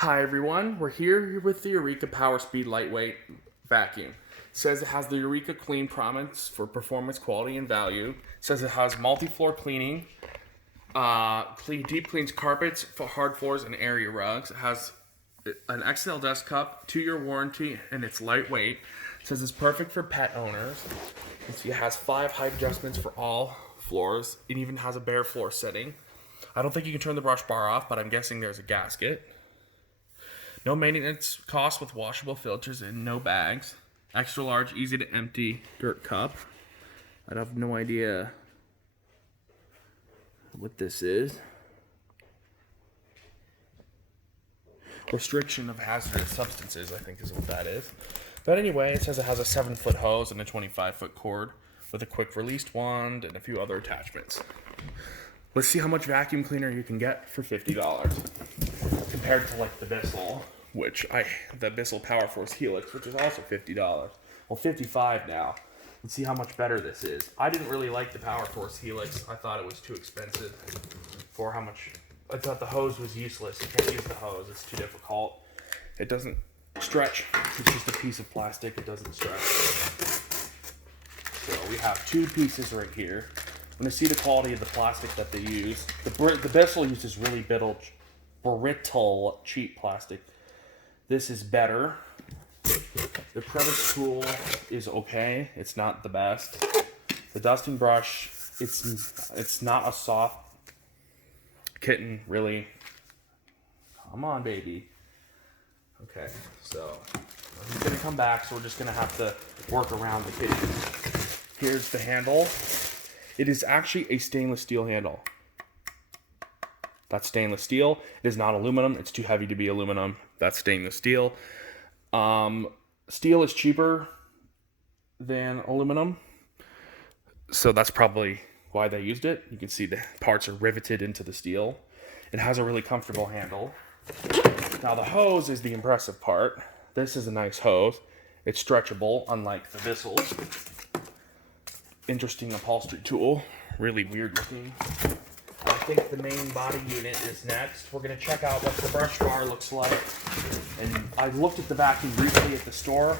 Hi everyone, we're here with the Eureka PowerSpeed lightweight vacuum. It says it has the Eureka clean promise for performance, quality, and value. It says it has multi-floor cleaning, deep cleans carpets, hard floors, and area rugs. It has an XL desk cup, 2-year warranty, and it's lightweight. It says it's perfect for pet owners. It has 5 height adjustments for all floors. It even has a bare floor setting. I don't think you can turn the brush bar off, but I'm guessing there's a gasket. No maintenance costs with washable filters and no bags. Extra large, easy to empty dirt cup. I have no idea what this is. Restriction of hazardous substances, I think is what that is. But anyway, it says it has a 7-foot hose and a 25-foot cord with a quick released wand and a few other attachments. Let's see how much vacuum cleaner you can get for $50 compared to like the Bissell, the Bissell Power Force Helix, which is also $50. Well, $55 now. Let's see how much better this is. I didn't really like the Power Force Helix. I thought it was too expensive for how much. I thought the hose was useless. You can't use the hose. It's too difficult. It doesn't stretch. It's just a piece of plastic. It doesn't stretch. So we have 2 pieces right here. I'm going to see the quality of the plastic that they use. The Bissell uses really brittle, cheap plastic. This is better. The crevice tool is okay. It's not the best. The dusting brush, it's not a soft kitten, really. Come on, baby. Okay, so he's gonna come back, so we're just gonna have to work around the kitten. Here's the handle. It is actually a stainless steel handle. That's stainless steel. It is not aluminum. It's too heavy to be aluminum. That's stainless steel. Steel is cheaper than aluminum, so that's probably why they used it. You can see the parts are riveted into the steel. It has a really comfortable handle. Now the hose is the impressive part. This is a nice hose. It's stretchable, unlike the Bissell's. Interesting upholstery tool. Really weird looking. I think the main body unit is next. We're going to check out what the brush bar looks like. And I looked at the vacuum briefly at the store.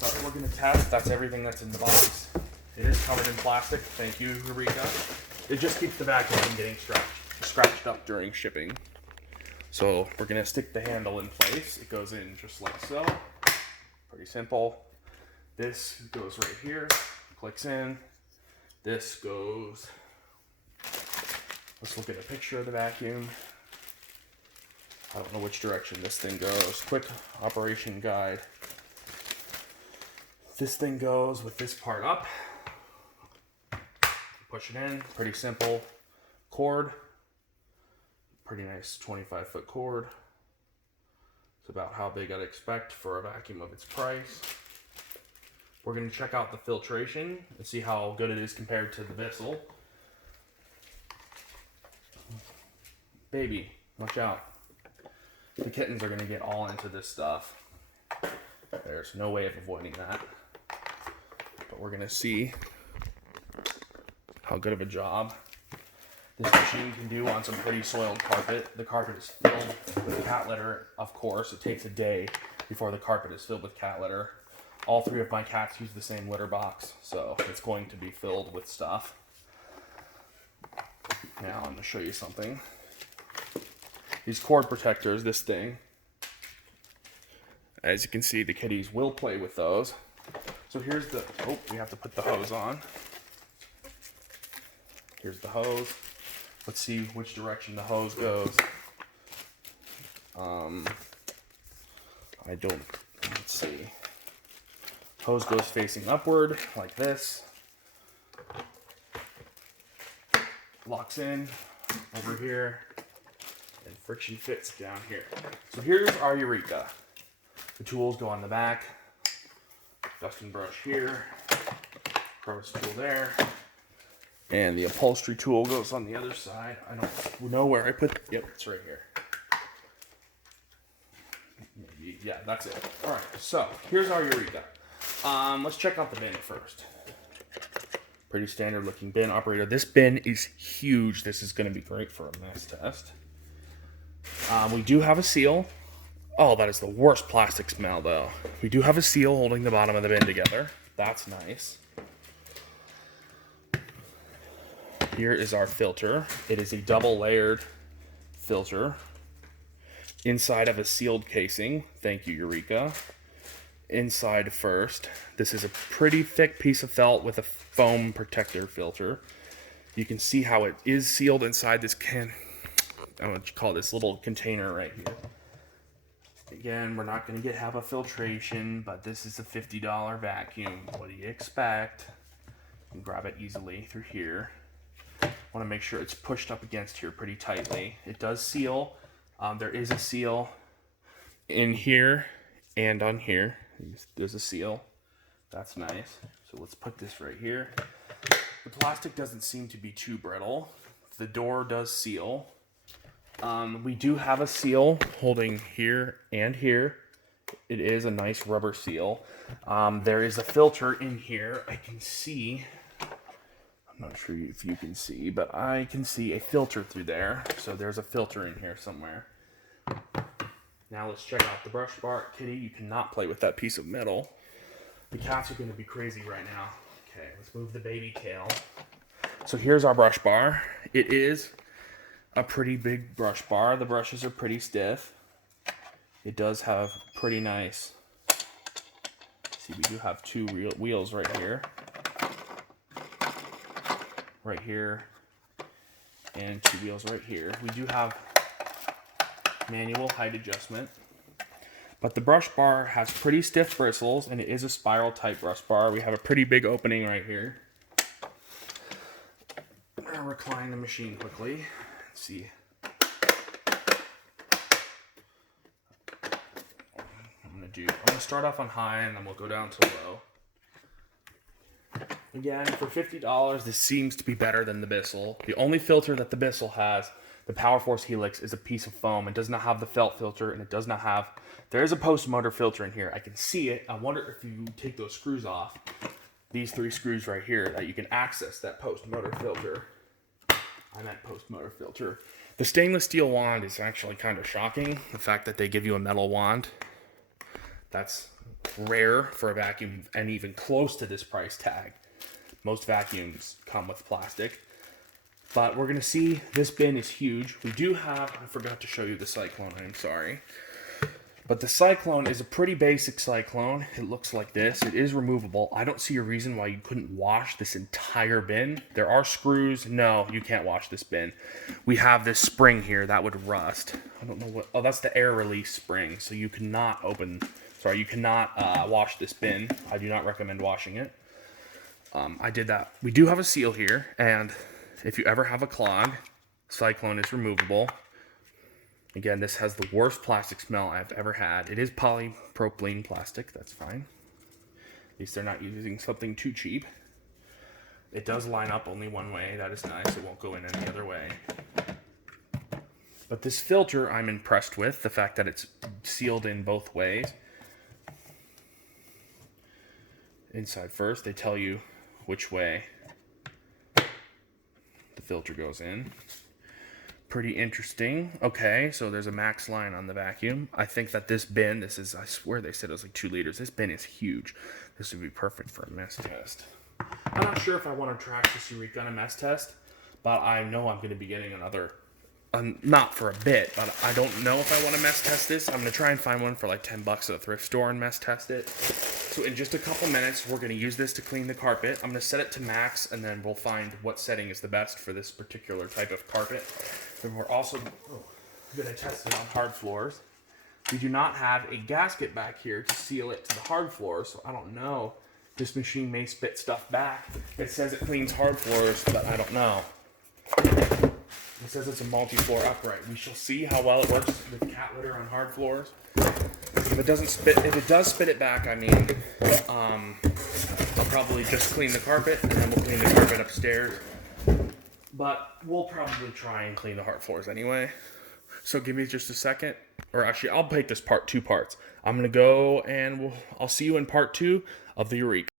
But we're going to test. That's everything that's in the box. It is covered in plastic. Thank you, Eureka. It just keeps the vacuum from getting scratched up during shipping. So we're going to stick the handle in place. It goes in just like so. Pretty simple. This goes right here. Clicks in. This goes... Let's look at a picture of the vacuum. I don't know which direction this thing goes. Quick operation guide. This thing goes with this part up. Push it in. Pretty simple. Cord. Pretty nice 25-foot cord. It's about how big I'd expect for a vacuum of its price. We're going to check out the filtration and see how good it is compared to the Bissell. Baby, watch out. The kittens are going to get all into this stuff. There's no way of avoiding that. But we're going to see how good of a job this machine can do on some pretty soiled carpet. The carpet is filled with cat litter, of course. It takes a day before the carpet is filled with cat litter. All 3 of my cats use the same litter box, so it's going to be filled with stuff. Now I'm going to show you something. These cord protectors, this thing, as you can see, the kitties will play with those. So here's the, we have to put the hose on. Here's the hose. Let's see which direction the hose goes. Let's see. Hose goes facing upward, like this. Locks in over here. And friction fits down here. So here's our Eureka. The tools go on the back. Dusting brush here. Crevice tool there. And the upholstery tool goes on the other side. I don't know where I put, yep, it's right here. Maybe, yeah, that's it. All right, so here's our Eureka. Let's check out the bin first. Pretty standard looking bin operator. This bin is huge. This is going to be great for a mass test. We do have a seal. Oh, that is the worst plastic smell, though. We do have a seal holding the bottom of the bin together. That's nice. Here is our filter. It is a double layered filter inside of a sealed casing. Thank you, Eureka. Inside first, this is a pretty thick piece of felt with a foam protector filter. You can see how it is sealed inside this I don't know what you call this little container right here. Again, we're not going to have a filtration, but this is a $50 vacuum. What do you expect? You can grab it easily through here. Want to make sure it's pushed up against here pretty tightly. It does seal. There is a seal in here and on here. There's a seal. That's nice. So let's put this right here. The plastic doesn't seem to be too brittle. The door does seal. We do have a seal holding here and here. It is a nice rubber seal. There is a filter in here. I can see, I'm not sure if you can see, but I can see a filter through there. So there's a filter in here somewhere. Now let's check out the brush bar. Kitty, you cannot play with that piece of metal. The cats are going to be crazy right now. Okay, let's move the baby tail. So here's our brush bar. It is a pretty big brush bar. The brushes are pretty stiff. It does have pretty nice. See, we do have two wheels right here, and two wheels right here. We do have manual height adjustment, but the brush bar has pretty stiff bristles, and it is a spiral type brush bar. We have a pretty big opening right here. I'm gonna recline the machine quickly. Let's see. I'm gonna start off on high, and then we'll go down to low. Again, for $50, this seems to be better than the Bissell. The only filter that the Bissell has, the PowerForce Helix, is a piece of foam. It does not have the felt filter, and it does not have... There is a post-motor filter in here. I can see it. I wonder if you take those screws off, these three screws right here, that you can access that post-motor filter. I meant post-motor filter. The stainless steel wand is actually kind of shocking. The fact that they give you a metal wand. That's rare for a vacuum, and even close to this price tag. Most vacuums come with plastic. But we're going to see this bin is huge. We do have, I forgot to show you the Cyclone, I'm sorry. But the Cyclone is a pretty basic Cyclone. It looks like this. It is removable. I don't see a reason why you couldn't wash this entire bin. There are screws. No, you can't wash this bin. We have this spring here that would rust. I don't know what, oh, that's the air release spring. So you cannot you cannot wash this bin. I do not recommend washing it. I did that. We do have a seal here, and if you ever have a clog, Cyclone is removable. Again, this has the worst plastic smell I've ever had. It is polypropylene plastic. That's fine. At least they're not using something too cheap. It does line up only one way. That is nice. It won't go in any other way. But this filter, I'm impressed with. The fact that it's sealed in both ways. Inside first, they tell you which way the filter goes in. Pretty interesting. Okay, so there's a max line on the vacuum. I think that this bin, I swear they said it was like 2 liters. This bin is huge. This would be perfect for a mess test. I'm not sure if I want to track this Eureka on a mess test, but I know I'm going to be getting another, not for a bit, but I don't know if I want to mess test this. I'm going to try and find one for like $10 at a thrift store and mess test it. So in just a couple minutes, we're going to use this to clean the carpet. I'm going to set it to max, and then we'll find what setting is the best for this particular type of carpet. And we're also going to test it on hard floors. We do not have a gasket back here to seal it to the hard floor, so I don't know. This machine may spit stuff back. It says it cleans hard floors, but I don't know. It says it's a multi-floor upright. We shall see how well it works with cat litter on hard floors. If it does spit it back, I mean, I'll probably just clean the carpet, and then we'll clean the carpet upstairs. But we'll probably try and clean the hard floors anyway. So give me just a second. Or actually, I'll make this part 2 parts. I'm going to go, and I'll see you in part 2 of the Eureka.